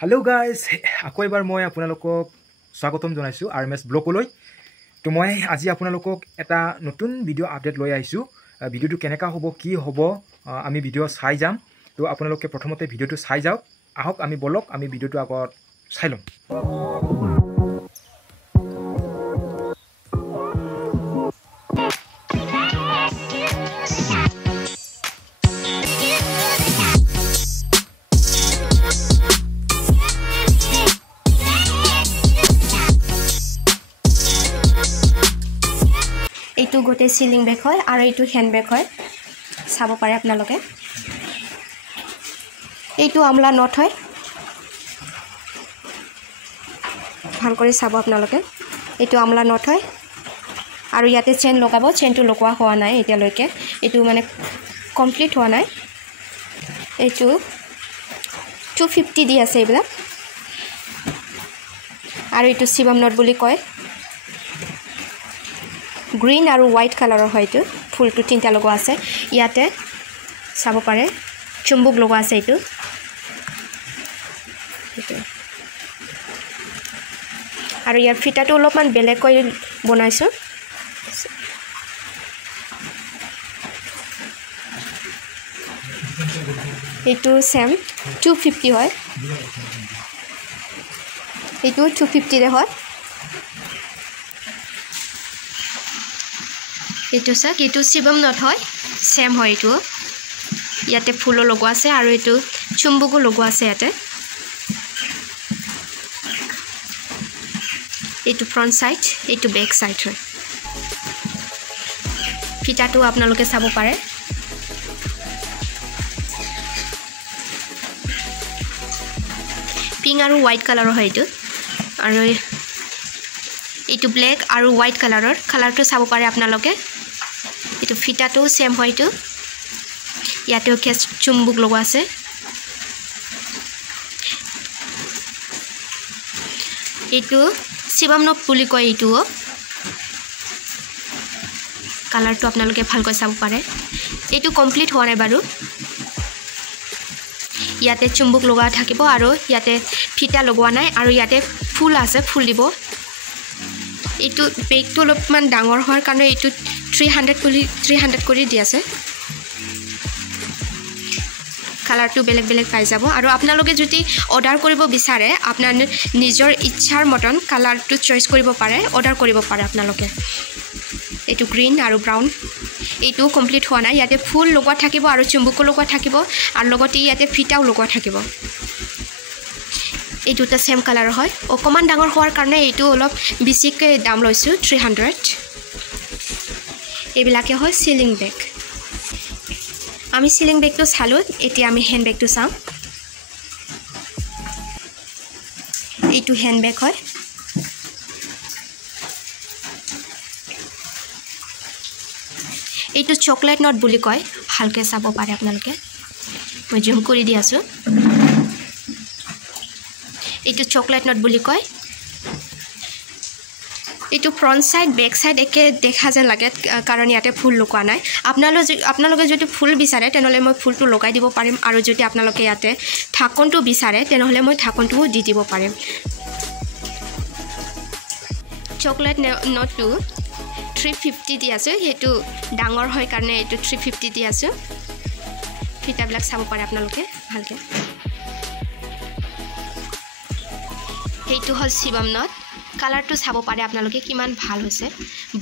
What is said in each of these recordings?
Hello guys, আকৌ এবাৰ মই আপোনালোকক স্বাগতম জনাইছো RMS ব্লগলৈ। তো মই আজি আপোনালোকক এটা নতুন ভিডিও আপডেট লৈ আহিছো। ভিডিওটো কেনেকা হ'ব কি হ'ব আমি ভিডিও চাই যাম। তো আপোনালোকে প্ৰথমতে ভিডিওটো চাই যাওক। আহক আমি বলক আমি ভিডিওটো আগত চাই লম। এইটো গোটে সিলিং বেগ হয় আৰু এইটো হ্যান্ড বেগ হয় চাব পাৰে আপোনালোকে এইটো আমলা নট হয় ভাল কৰি চাব আপোনালোকে এইটো আমলা নট হয় আৰু ইয়াতে চেইন লগাব চেইনটো লগোৱা হোৱা নাই এতিয়ালৈকে এইটো মানে কমপ্লিট হোৱা নাই এইটো 250 দি আছে এইবিলাক আৰু এইটো শিৱম নট বুলি কয় গ্ৰীন আৰু হোৱাইট কালাৰৰ হয়তো ফুলটো তিনটা লগোৱা আছে ইয়াতে চাব পাৰে চুম্বুক লগোৱা আছে এইটো আৰু ইয়াৰ ফিটাটো অলপমান বেলেগকৈ বনাইছো এইটো সেম 250 হয় এইটো 250 ৰে হয় এইটো সাক এইটো শিৱম নট হয় সেম হয় এইটো ইয়াতে ফুল লগোৱা আছে আৰু এইটো চুম্বুকো লগোৱা আছে ইয়াতে এইটো ফ্ৰন্ট সাইড এইটো বেক সাইড হয় ফিটাটো আপোনালোকে চাব পাৰে পিংক আৰু হোৱাইট কালাৰৰ হয় এইটো আৰু এইটো ব্লেক আৰু হোৱাইট কালাৰৰ কালাৰটো চাব পাৰে আপোনালোকে এইটো ফিটাটো সেম হয়তো ইয়াতেও কেছ চুম্বুক লগোৱা আছে এইটো শিৱম নট বুলি কয় এইটো কালাৰটো আপোনালোকে ভালকৈ চাব পাৰে এইটো কমপ্লিট হোৱা নাই বাৰু ইয়াতে চুম্বুক লগোৱা থাকিব আৰু ইয়াতে ফিটা লগোৱা নাই আৰু ইয়াতে ফুল আছে ফুল দিব এইটো বেগটো অলপমান ডাঙৰ হোৱাৰ কাৰণে এইটো 300 কৰি দি আছে কালাৰটো বেলেগ বেলেগ পাই যাব আৰু আপোনালোকে যদি অৰ্ডাৰ কৰিব বিচাৰে আপোনাৰ নিজৰ ইচ্ছাৰ মতন কালাৰটো চইচ কৰিব পাৰে অৰ্ডাৰ কৰিব পাৰে আপোনালোকে এইটো গ্ৰীন আৰু ব্ৰাউন এইটো কমপ্লিট হোৱা নাই ইয়াতে ফুল লগোৱা থাকিব আৰু চুম্বুকো লগোৱা থাকিব আৰু লগতে ইয়াতে ফিটাও লগোৱা থাকিব এই দুটা সেম কালাৰ হয় অকমান ডাঙৰ হোৱাৰ কাৰণে এইটো অলপ বেছিকৈ দাম লৈছো 300 এইবিলাকে হয় সিলিং বেগ আমি সিলিং বেগটো চালো এতিয়া আমি হ্যান্ড বেগটো চাম এইটো হ্যান্ড বেগ হয় এইটো চকলেট নট বুলি কয় ভালকৈ চাব পাৰে আপোনালোকে মই জুম কৰি দি আছো এইটো চকলেট নট বুলি কয় এইটো ফ্ৰন্ট সাইড বেক সাইড একে দেখা যেন লাগে কাৰণ ইয়াতে ফুল লগোৱা নাই আপোনালোকে যদি ফুল বিচাৰে তেনেহলে মই ফুলটো লগাই দিব পাৰিম আৰু যদি আপোনালোকে ইয়াতে ঢাকনটো বিচাৰে তেনেহলে মই ঢাকনটো দি দিব পাৰিম চকলেট নটটো 350 দি আছে হেতু ডাঙৰ হয় কাৰণে এইটো 350 দি আছে ফিটাবিলাক চাব পাৰে আপোনালোকে ভালকে এইটো হল শিৱম নট কালাৰটো চাব পাৰে আপোনালোকে কিমান ভাল হৈছে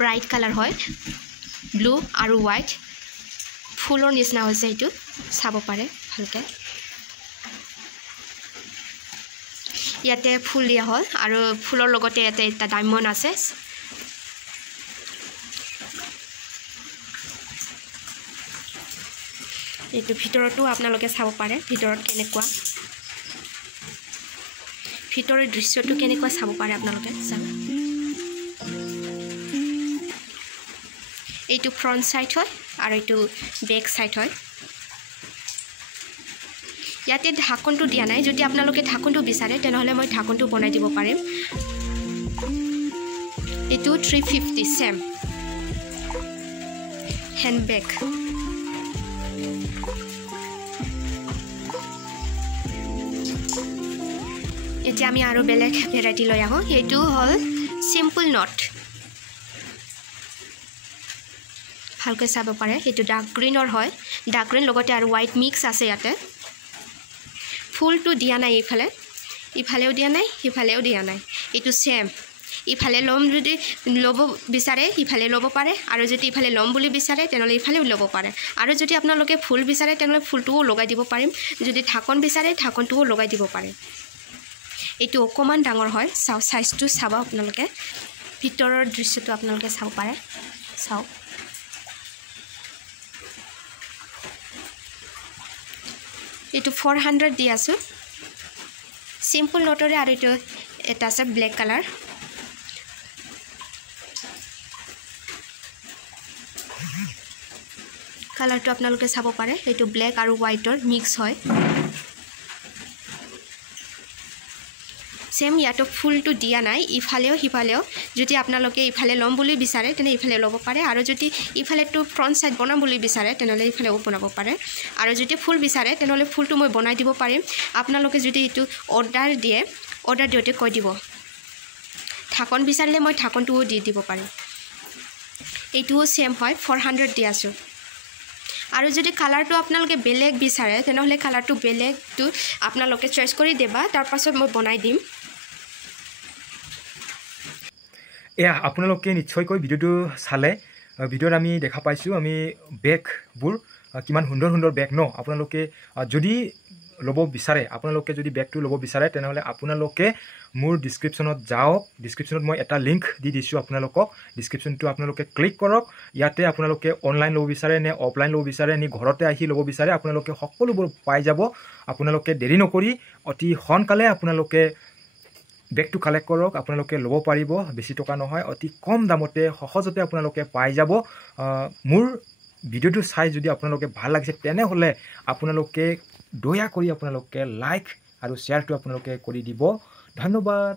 ব্ৰাইট কালাৰ হয় ব্লু আৰু হোৱাইট ফুলৰ নিচিনা হৈছে এইটো চাব পাৰে ভালকে ইয়াতে ফুল দিয়া হ'ল আৰু ফুলৰ লগতে ইয়াতে এটা ডায়মণ্ড আছে এইটো ভিতৰতো আপোনালোকে চাব পাৰে ভিতৰত কেনেকুৱা ভিতৰৰ দৃশ্যটো কেনেকুৱা চাব পাৰে আপোনালোকে চাব এইটো ফ্ৰন্ট সাইড হয় আৰু এইটো বেক সাইড হয় ইয়াতে ঢাকনটো দিয়া নাই যদি আপোনালোকে ঢাকনটো বিচাৰে তেনেহলে মই ঢাকনটো বনাই দিব পাৰিম এইটো 350 সেম হ্যান্ড বেগ এতিয়া আমি আৰু বেলেগ ভেৰাইটি লৈ আহোঁ এইটো হ'ল চিম্পল নট ভালকৈ চাব পাৰে এইটো ডাৰ্ক গ্ৰীনৰ হয় ডাৰ্ক গ্ৰীন লগতে আৰু হোৱাইট মিক্স আছে ইয়াতে ফুলটো দিয়া নাই ইফালেও দিয়া নাই সিফালেও দিয়া নাই এইটো সেম ইফালে ল'ম যদি ল'ব বিচাৰে ইফালে ল'ব পাৰে আৰু যদি ইফালে ল'ম বুলি বিচাৰে তেনেহ'লে ইফালেও ল'ব পাৰে আৰু যদি আপোনালোকে ফুল বিচাৰে তেনেহ'লে ফুলটোও লগাই দিব পাৰিম যদি ঢাকন বিচাৰে ঢাকনটোও লগাই দিব পাৰে এইটো অকণমান ডাঙৰ হয় চাওক সাইজটো চাব আপোনালোকে ভিতৰৰ দৃশ্যটো আপোনালোকে চাব পাৰে চাওক এইটো 400 দি আছোঁ চিম্পল নটৰে আৰু এইটো এটা আছে ব্লেক কালাৰ কালাৰটো আপোনালোকে চাব পাৰে এইটো ব্লেক আৰু হোৱাইটৰ মিক্স হয় সেম ইয়াতো ফুলটো দিয়া নাই ইফালেও সিফালেও যদি আপোনালোকে ইফালে ল'ম বুলি বিচাৰে তেনে ইফালে ল'ব পাৰে আৰু যদি ইফালেটো ফ্ৰণ্ট সাইড বনাম বুলি বিচাৰে তেনেহ'লে ইফালেও বনাব পাৰে আৰু যদি ফুল বিচাৰে তেনেহ'লে ফুলটো মই বনাই দিব পাৰিম আপোনালোকে যদি এইটো অৰ্ডাৰ দিওঁতে কৈ দিব ঢাকন বিচাৰিলে মই ঢাকনটোও দি দিব পাৰিম এইটোও সেম হয় 400 দি আছোঁ আৰু যদি কালাৰটো আপোনালোকে বেলেগ বিচাৰে তেনেহ'লে কালাৰটো বেলেগটো আপোনালোকে চইচ কৰি দেবা তাৰ পাছত মই বনাই দিম এয়া আপোনালোকে নিশ্চয়কৈ ভিডিঅ'টো চালে ভিডিঅ'ত আমি দেখা পাইছোঁ আমি বেগবোৰ কিমান সুন্দৰ সুন্দৰ বেগ ন আপোনালোকে যদি ল'ব বিচাৰে আপোনালোকে যদি বেগটো ল'ব বিচাৰে তেনেহ'লে আপোনালোকে মোৰ ডিছক্ৰিপশ্যনত যাওক ডিছক্ৰিপশ্যনত মই এটা লিংক দি দিছোঁ আপোনালোকক ডিছক্ৰিপশ্যনটো আপোনালোকে ক্লিক কৰক ইয়াতে আপোনালোকে অনলাইন ল'ব বিচাৰে নে অফলাইন ল'ব বিচাৰে নে ঘৰতে আহি ল'ব বিচাৰে আপোনালোকে সকলোবোৰ পাই যাব আপোনালোকে দেৰি নকৰি অতি সোনকালে আপোনালোকে বেগটো কালেক্ট কৰক আপোনালোকে ল'ব পাৰিব বেছি টকা নহয় অতি কম দামতে সহজতে আপোনালোকে পাই যাব মোৰ ভিডিঅ'টো চাই যদি আপোনালোকে ভাল লাগিছে তেনেহ'লে আপোনালোকে দয়া কৰি আপোনালোকে লাইক আৰু শ্বেয়াৰটো আপোনালোকে কৰি দিব ধন্যবাদ